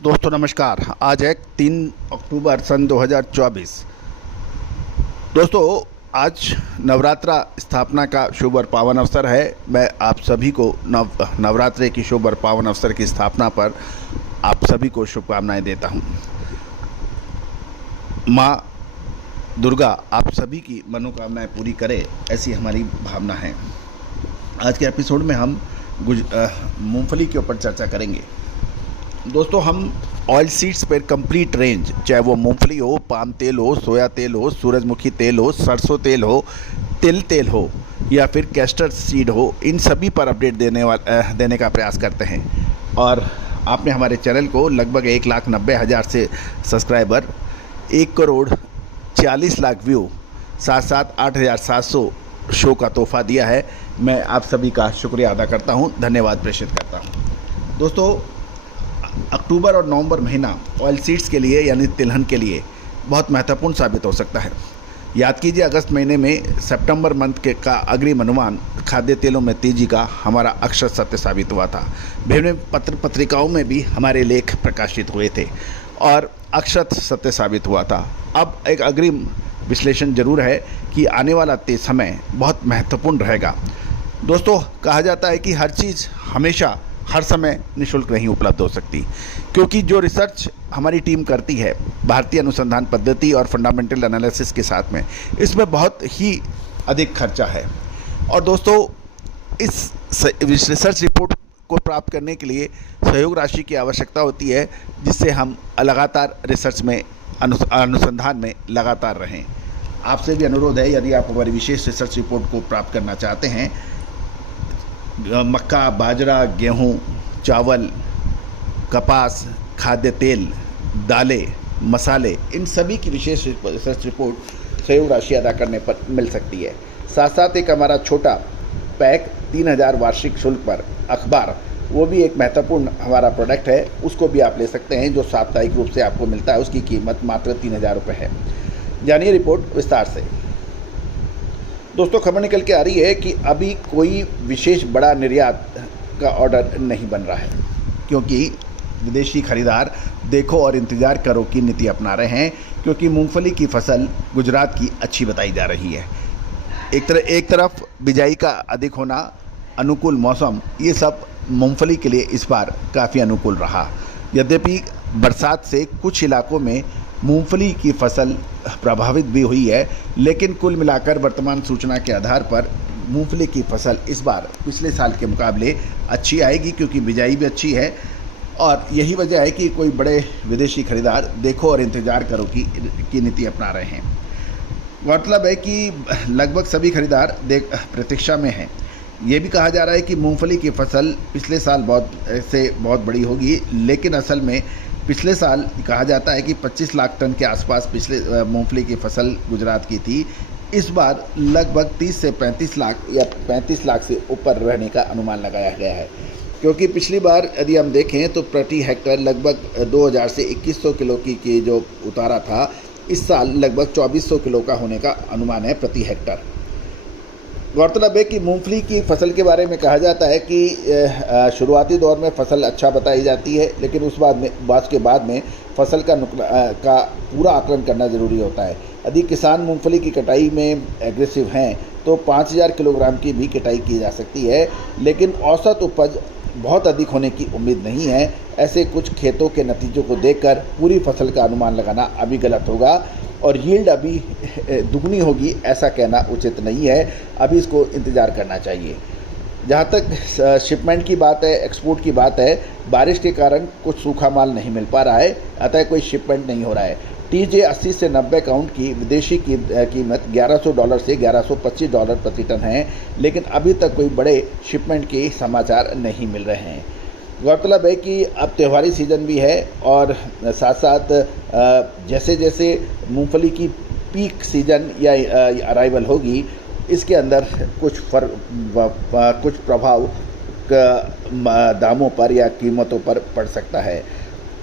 दोस्तों नमस्कार। आज है 3 अक्टूबर सन 2024। दोस्तों आज नवरात्रा स्थापना का शुभ और पावन अवसर है। मैं आप सभी को नवरात्रे की शुभ और पावन अवसर की स्थापना पर आप सभी को शुभकामनाएं देता हूं। माँ दुर्गा आप सभी की मनोकामनाएं पूरी करे, ऐसी हमारी भावना है। आज के एपिसोड में हम मूंगफली के ऊपर चर्चा करेंगे। दोस्तों हम ऑयल सीड्स पर कंप्लीट रेंज, चाहे वो मूंगफली हो, पाम तेल हो, सोया तेल हो, सूरजमुखी तेल हो, सरसों तेल हो, तिल तेल हो या फिर कैस्टर सीड हो, इन सभी पर अपडेट देने का प्रयास करते हैं। और आपने हमारे चैनल को लगभग 1,90,000 से सब्सक्राइबर, 1,40,40,00,000 व्यू, साथ साथ 8,700 शो का तोहफा दिया है। मैं आप सभी का शुक्रिया अदा करता हूं, धन्यवाद प्रेषित करता हूं। दोस्तों अक्टूबर और नवंबर महीना ऑयल सीड्स के लिए यानी तिलहन के लिए बहुत महत्वपूर्ण साबित हो सकता है। याद कीजिए अगस्त महीने में सितंबर मंथ का अग्रिम अनुमान खाद्य तेलों में तेजी का हमारा अक्षर सत्य साबित हुआ था। विभिन्न पत्रिकाओं में भी हमारे लेख प्रकाशित हुए थे और अक्षर सत्य साबित हुआ था। अब एक अग्रिम विश्लेषण जरूर है कि आने वाला समय बहुत महत्वपूर्ण रहेगा। दोस्तों कहा जाता है कि हर चीज़ हमेशा हर समय निःशुल्क नहीं उपलब्ध हो सकती, क्योंकि जो रिसर्च हमारी टीम करती है भारतीय अनुसंधान पद्धति और फंडामेंटल एनालिसिस के साथ में, इसमें बहुत ही अधिक खर्चा है। और दोस्तों इस रिसर्च रिपोर्ट को प्राप्त करने के लिए सहयोग राशि की आवश्यकता होती है, जिससे हम लगातार रिसर्च में अनुसंधान में लगातार रहें। आपसे भी अनुरोध है, यदि आप हमारी विशेष रिसर्च रिपोर्ट को प्राप्त करना चाहते हैं, मक्का, बाजरा, गेहूं, चावल, कपास, खाद्य तेल, दालें, मसाले, इन सभी की विशेष रिसर्च रिपोर्ट सहयोग राशि अदा करने पर मिल सकती है। साथ साथ एक हमारा छोटा पैक 3,000 वार्षिक शुल्क पर अखबार, वो भी एक महत्वपूर्ण हमारा प्रोडक्ट है, उसको भी आप ले सकते हैं, जो साप्ताहिक रूप से आपको मिलता है। उसकी कीमत मात्र 3,000 रुपये है। जानिए रिपोर्ट विस्तार से। दोस्तों खबर निकल के आ रही है कि अभी कोई विशेष बड़ा निर्यात का ऑर्डर नहीं बन रहा है, क्योंकि विदेशी खरीदार देखो और इंतज़ार करो की नीति अपना रहे हैं, क्योंकि मूंगफली की फसल गुजरात की अच्छी बताई जा रही है। एक तरफ बिजाई का अधिक होना, अनुकूल मौसम, ये सब मूंगफली के लिए इस बार काफ़ी अनुकूल रहा। यद्यपि बरसात से कुछ इलाकों में मूंगफली की फसल प्रभावित भी हुई है, लेकिन कुल मिलाकर वर्तमान सूचना के आधार पर मूंगफली की फसल इस बार पिछले साल के मुकाबले अच्छी आएगी, क्योंकि बिजाई भी अच्छी है। और यही वजह है कि कोई बड़े विदेशी खरीदार देखो और इंतज़ार करो की नीति अपना रहे हैं। गौरतलब है कि लगभग सभी खरीदार प्रतीक्षा में हैं। ये भी कहा जा रहा है कि मूंगफली की फसल पिछले साल बहुत बड़ी होगी, लेकिन असल में पिछले साल कहा जाता है कि 25 लाख टन के आसपास पिछले मूंगफली की फसल गुजरात की थी। इस बार लगभग 30 से 35 लाख या 35 लाख से ऊपर रहने का अनुमान लगाया गया है, क्योंकि पिछली बार यदि हम देखें तो प्रति हेक्टेयर लगभग 2,000 से 2,100 किलो की जो उतारा था, इस साल लगभग 2,400 किलो का होने का अनुमान है प्रति हेक्टेयर। गौरतलब है कि मूंगफली की फसल के बारे में कहा जाता है कि शुरुआती दौर में फसल अच्छा बताई जाती है, लेकिन उस बाद में फसल का पूरा आकलन करना ज़रूरी होता है। यदि किसान मूंगफली की कटाई में एग्रेसिव हैं तो 5,000 किलोग्राम की भी कटाई की जा सकती है, लेकिन औसत उपज बहुत अधिक होने की उम्मीद नहीं है। ऐसे कुछ खेतों के नतीजों को देखकर पूरी फसल का अनुमान लगाना अभी गलत होगा और यील्ड अभी दुगनी होगी ऐसा कहना उचित नहीं है। अभी इसको इंतज़ार करना चाहिए। जहाँ तक शिपमेंट की बात है, एक्सपोर्ट की बात है, बारिश के कारण कुछ सूखा माल नहीं मिल पा रहा है, अतः कोई शिपमेंट नहीं हो रहा है। TJ 80 से 90 काउंट की विदेशी कीमत $1,100 से $1,125 प्रति टन है, लेकिन अभी तक कोई बड़े शिपमेंट के समाचार नहीं मिल रहे हैं। गौरतलब है कि अब त्योहारी सीज़न भी है और साथ साथ जैसे जैसे मूंगफली की पीक सीज़न या अराइवल होगी, इसके अंदर कुछ प्रभाव दामों पर या कीमतों पर पड़ सकता है।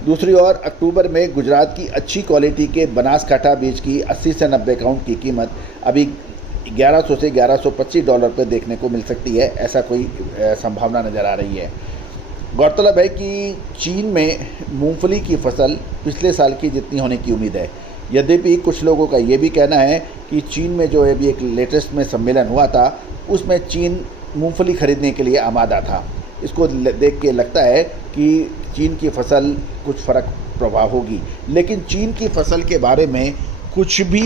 दूसरी ओर अक्टूबर में गुजरात की अच्छी क्वालिटी के बनासकाठा बीज की 80 से 90 काउंट की कीमत अभी 1,100 से $1,125 पर देखने को मिल सकती है। ऐसा कोई संभावना नज़र आ रही है। गौरतलब है कि चीन में मूंगफली की फसल पिछले साल की जितनी होने की उम्मीद है। यद्यपि कुछ लोगों का ये भी कहना है कि चीन में जो अभी एक लेटेस्ट में सम्मेलन हुआ था उसमें चीन मूंगफली खरीदने के लिए आमादा था। इसको देख के लगता है कि चीन की फसल कुछ फ़र्क प्रभाव होगी, लेकिन चीन की फसल के बारे में कुछ भी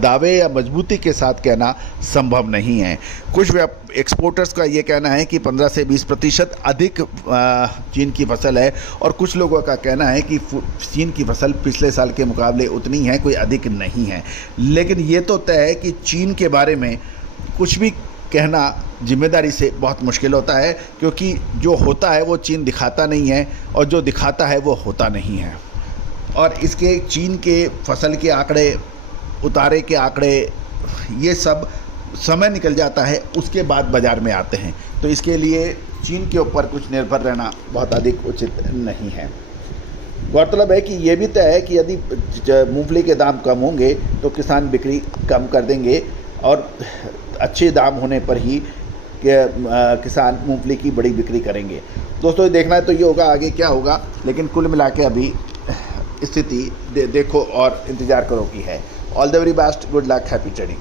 दावे या मजबूती के साथ कहना संभव नहीं है। कुछ एक्सपोर्टर्स का ये कहना है कि 15 से 20% अधिक चीन की फसल है, और कुछ लोगों का कहना है कि चीन की फसल पिछले साल के मुकाबले उतनी है, कोई अधिक नहीं है। लेकिन ये तो तय है कि चीन के बारे में कुछ भी कहना जिम्मेदारी से बहुत मुश्किल होता है, क्योंकि जो होता है वो चीन दिखाता नहीं है और जो दिखाता है वो होता नहीं है। और इसके चीन के फसल के आंकड़े, उतारे के आंकड़े, ये सब समय निकल जाता है उसके बाद बाज़ार में आते हैं, तो इसके लिए चीन के ऊपर कुछ निर्भर रहना बहुत अधिक उचित नहीं है। गौरतलब है कि ये भी तय है कि यदि मूंगफली के दाम कम होंगे तो किसान बिक्री कम कर देंगे, और अच्छे दाम होने पर ही किसान मूंगफली की बड़ी बिक्री करेंगे। दोस्तों, ये देखना है तो ये होगा, आगे क्या होगा, लेकिन कुल मिला के अभी स्थिति देखो और इंतज़ार करो की है। All the very best, good luck, happy trading.